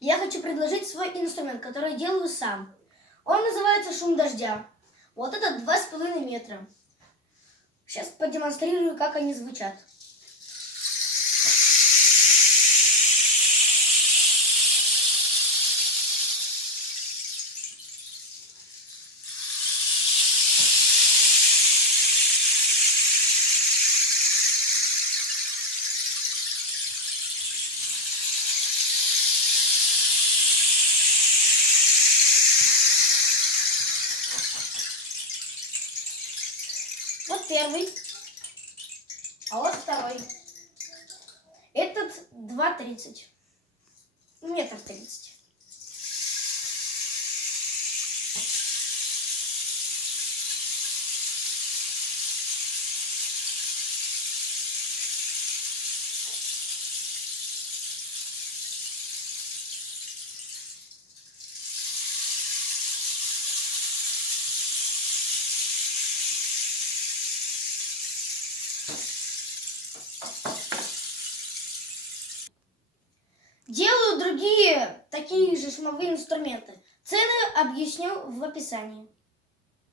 Я хочу предложить свой инструмент, который делаю сам. Он называется шум дождя. Вот это 2,5 метра. Сейчас продемонстрирую, как они звучат. Вот первый, а вот второй. Этот 2,30. Метр 30. Делаю другие такие же шумовые инструменты. Цены объясню в описании.